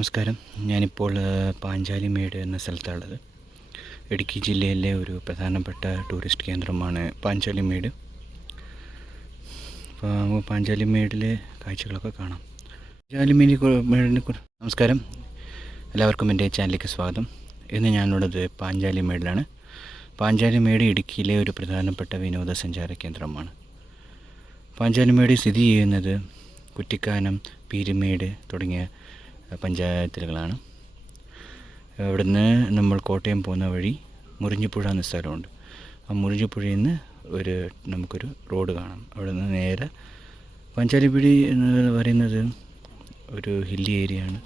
നമസ്കാരം. ഞാനിപ്പോൾ പാഞ്ചാലിമേട് എന്ന സ്ഥലത്താണുള്ളത്. ഇടുക്കി ജില്ലയിലെ ഒരു പ്രധാനപ്പെട്ട ടൂറിസ്റ്റ് കേന്ദ്രമാണ് പാഞ്ചാലിമേട്. അപ്പോൾ പാഞ്ചാലിമേടിലെ കാഴ്ചകളൊക്കെ കാണാം. നമസ്കാരം, എല്ലാവർക്കും എൻ്റെ ചാനലിലേക്ക് സ്വാഗതം. ഇന്ന് ഞാനുള്ളത് പാഞ്ചാലിമേടിലാണ്. പാഞ്ചാലിമേട് ഇടുക്കിയിലെ ഒരു പ്രധാനപ്പെട്ട വിനോദസഞ്ചാര കേന്ദ്രമാണ്. പാഞ്ചാലിമേട് സ്ഥിതി ചെയ്യുന്നത് കുറ്റിക്കാനം, പീരുമേട് തുടങ്ങിയ പഞ്ചായത്തുകളാണ്. അവിടുന്ന് നമ്മൾ കോട്ടയം പോകുന്ന വഴി മുറിഞ്ഞിപ്പുഴ എന്ന സ്ഥലമുണ്ട്. ആ മുറിഞ്ഞിപ്പുഴയിൽ നിന്ന് നമുക്കൊരു റോഡ് കാണാം. അവിടെ നിന്ന് നേരെ പാഞ്ചാലിമേട് എന്ന് പറയുന്നത് ഒരു ഹില്ലി ഏരിയയാണ്.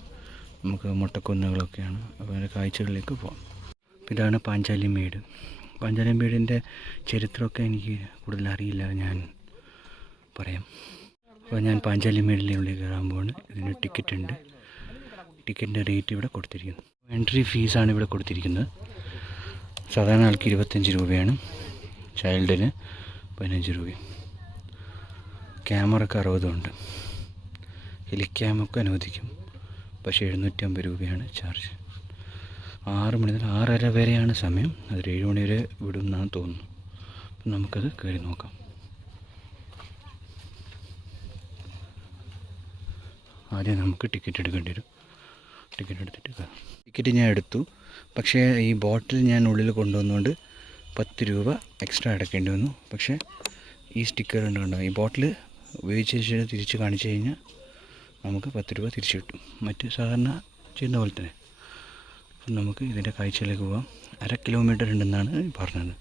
നമുക്ക് മുട്ടക്കുന്നുകളൊക്കെയാണ്. അപ്പോൾ അതിൻ്റെ കാഴ്ചകളിലേക്ക് പോകാം. ഇതാണ് പാഞ്ചാലിമേട്. പാഞ്ചാലിമേടിൻ്റെ ചരിത്രമൊക്കെ എനിക്ക് കൂടുതൽ അറിയില്ല, ഞാൻ പറയാം. അപ്പോൾ ഞാൻ പാഞ്ചാലിമേടിനുള്ളിൽ കയറാൻ പോവാണ്. ഇതിന് ടിക്കറ്റ് ഉണ്ട്. ടിക്കറ്റിൻ്റെ റേറ്റ് ഇവിടെ കൊടുത്തിരിക്കുന്നു. എൻട്രി ഫീസാണ് ഇവിടെ കൊടുത്തിരിക്കുന്നത്. സാധാരണ ആൾക്ക് 25 രൂപയാണ്, ചൈൽഡിന് 15 രൂപയും. ക്യാമറക്ക് 60 ഉണ്ട്. ഹെലിക്യാമൊക്കെ അനുവദിക്കും, പക്ഷേ 750 രൂപയാണ് ചാർജ്. 6 മണി മുതൽ 6:30 വരെയാണ് സമയം. അത് 7 മണി വരെ വിടുമെന്നാണ് തോന്നുന്നു. അപ്പം നമുക്കത് കയറി നോക്കാം. ആദ്യം നമുക്ക് ടിക്കറ്റ് എടുക്കേണ്ടി വരും. ടിക്കറ്റ് എടുത്തിട്ട് ടിക്കറ്റ് ഞാൻ എടുത്തു. പക്ഷേ ഈ ബോട്ടിൽ ഞാൻ ഉള്ളിൽ കൊണ്ടുവന്നുകൊണ്ട് 10 രൂപ എക്സ്ട്രാ അടയ്ക്കേണ്ടി വന്നു. പക്ഷേ ഈ സ്റ്റിക്കർ ഉണ്ടാകും. ഈ ബോട്ടിൽ ഉപയോഗിച്ച് തിരിച്ച് കാണിച്ചു കഴിഞ്ഞാൽ നമുക്ക് 10 രൂപ തിരിച്ചു കിട്ടും, മറ്റ് സാധാരണ ചെയ്യുന്ന പോലെ തന്നെ. അപ്പം നമുക്ക് ഇതിൻ്റെ കാഴ്ചയിലേക്ക് പോകാം. 1/2 കിലോമീറ്റർ ഉണ്ടെന്നാണ് പറഞ്ഞത്.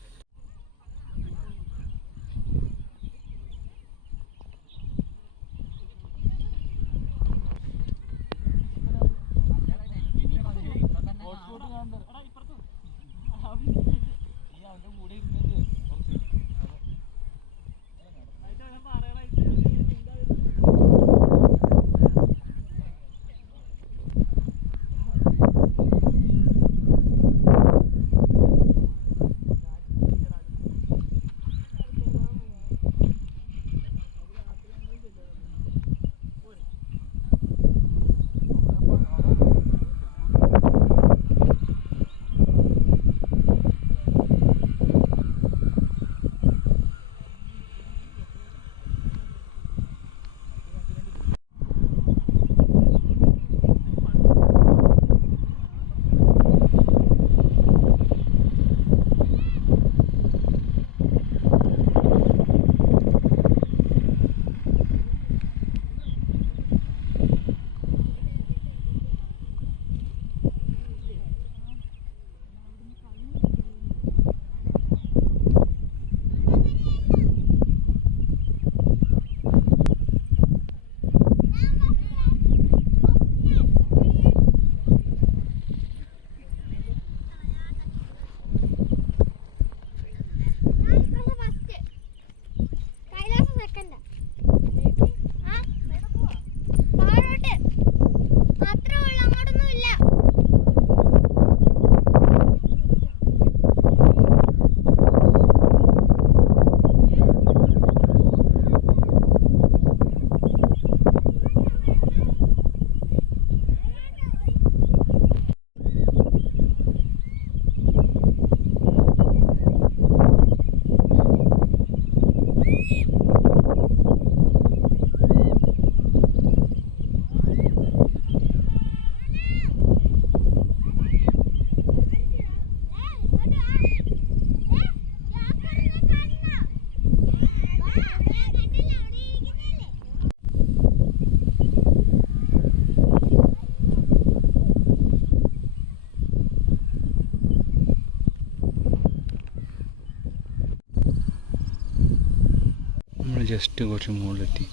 ജസ്റ്റ് കുറച്ച് മുകളിലെത്തി.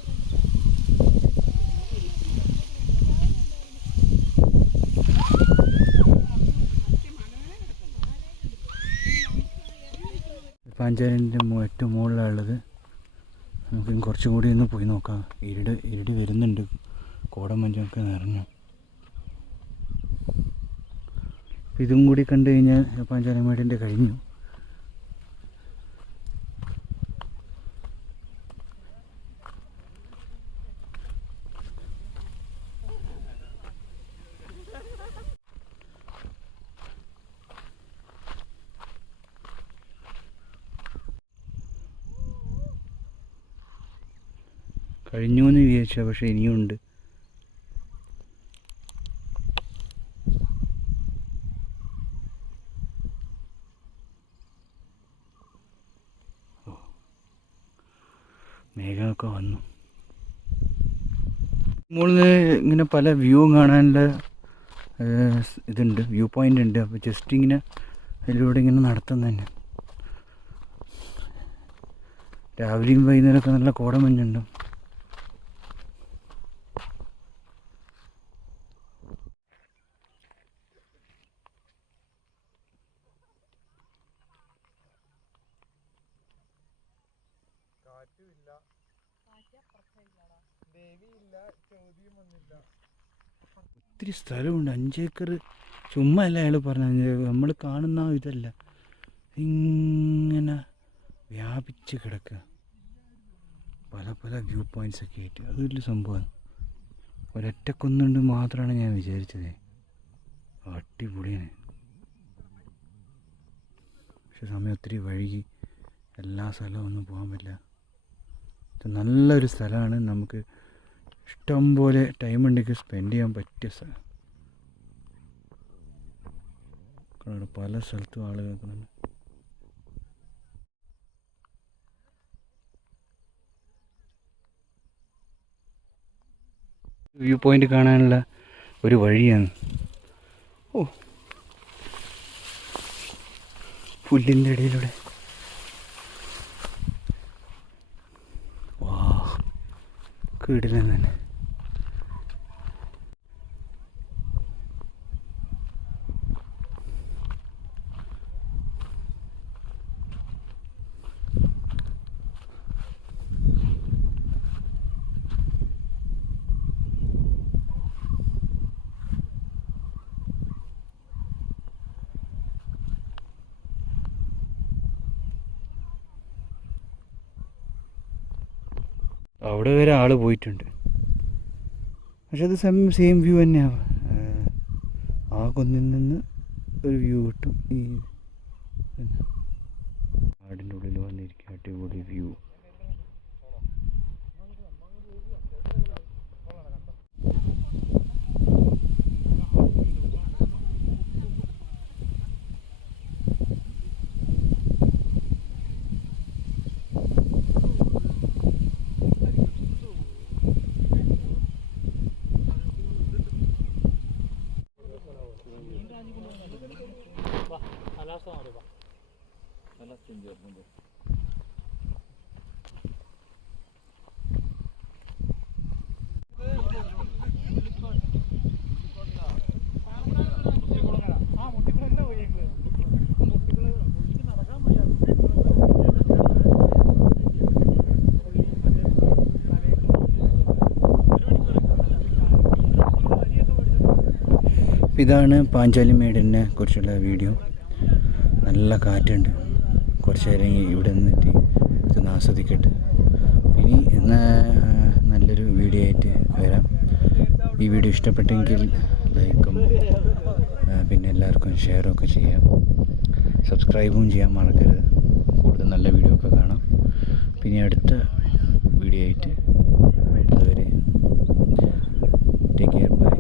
പാഞ്ചാലിൻ്റെ ഏറ്റവും മുകളിലുള്ളത്. നമുക്ക് കുറച്ചും കൂടി ഒന്ന് പോയി നോക്കാം. ഇരുടി വരുന്നുണ്ട്, കോടമഞ്ഞൊക്കെ നിറഞ്ഞു. ഇതും കൂടി കണ്ടു കഴിഞ്ഞാൽ പാഞ്ചാലിമേടിൻ്റെ കഴിഞ്ഞു. കഴിഞ്ഞു എന്ന് വിചാരിച്ചാൽ പക്ഷെ ഇനിയുണ്ട്. മേഘമൊക്കെ വന്നു. മുകളിൽ ഇങ്ങനെ പല വ്യൂ കാണാനുള്ള ഇതുണ്ട്, വ്യൂ പോയിൻ്റ് ഉണ്ട്. അപ്പോൾ ജസ്റ്റ് ഇങ്ങനെ അതിലൂടെ ഇങ്ങനെ നടത്തുന്നത് തന്നെ. രാവിലെയും വൈകുന്നേരമൊക്കെ നല്ല കോടമഞ്ഞുണ്ട്. ഒത്തിരി സ്ഥലമുണ്ട്. 5 ഏക്കർ ചുമ്മാ അല്ല അയാൾ പറഞ്ഞ. നമ്മൾ കാണുന്ന ഇതല്ല, ഇങ്ങനെ വ്യാപിച്ച് കിടക്കുക. പല പല വ്യൂ പോയിൻറ്റ്സ് ഒക്കെ ആയിട്ട്. അത് വലിയ സംഭവമാണ്. ഒരൊറ്റ കുന്നുണ്ട് മാത്രമാണ് ഞാൻ വിചാരിച്ചത്. അടിപൊളിയാണ്. പക്ഷെ സമയം ഒത്തിരി വഴുകി. എല്ലാ സ്ഥലവും ഒന്നും പോകാൻ പറ്റില്ല. ഇത് നല്ലൊരു സ്ഥലമാണ്. നമുക്ക് ഇഷ്ടം പോലെ ടൈം ഉണ്ടെങ്കിൽ സ്പെൻഡ് ചെയ്യാൻ പറ്റിയ സ്ഥലം. പല സ്ഥലത്തും ആളുകൾ നിൽക്കുന്നുണ്ട്. വ്യൂ പോയിന്റ് കാണാനുള്ള ഒരു വഴിയാണ്. ഓ, പുല്ലിൻ്റെ ഇടയിലൂടെ. വാ, കിടിലൻ തന്നെ. അവിടെ വരെ ആൾ പോയിട്ടുണ്ട്. പക്ഷെ അത് സെയിം വ്യൂ തന്നെയാണ്. ആ കുന്നിൽ നിന്ന് ഒരു വ്യൂ കിട്ടും. ഈ കാടിൻ്റെ ഉള്ളിൽ വന്നിരിക്കുക. അടിപൊളി വ്യൂ. ഇതാണ് പാഞ്ചാലി മേടിനെ കുറിച്ചുള്ള വീഡിയോ. നല്ല കാറ്റുണ്ട്. കുറച്ച് നേരം ഇവിടെ നിന്നിട്ട് ഇതൊന്ന് ആസ്വദിക്കട്ടെ. ഇനി നല്ലൊരു വീഡിയോ ആയിട്ട് വരാം. ഈ വീഡിയോ ഇഷ്ടപ്പെട്ടെങ്കിൽ ലൈക്കും പിന്നെ എല്ലാവർക്കും ഷെയറും ഒക്കെ ചെയ്യാം. സബ്സ്ക്രൈബും ചെയ്യാൻ മറക്കരുത്. കൂടുതൽ നല്ല വീഡിയോ ഒക്കെ കാണാം. പിന്നെ അടുത്ത വീഡിയോ ആയിട്ട് അതുവരെ ടേക്ക് കെയർ. ബൈ.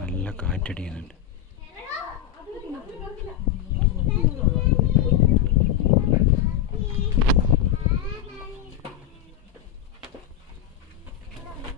നല്ല കാറ്റടിക്കുന്നുണ്ട്.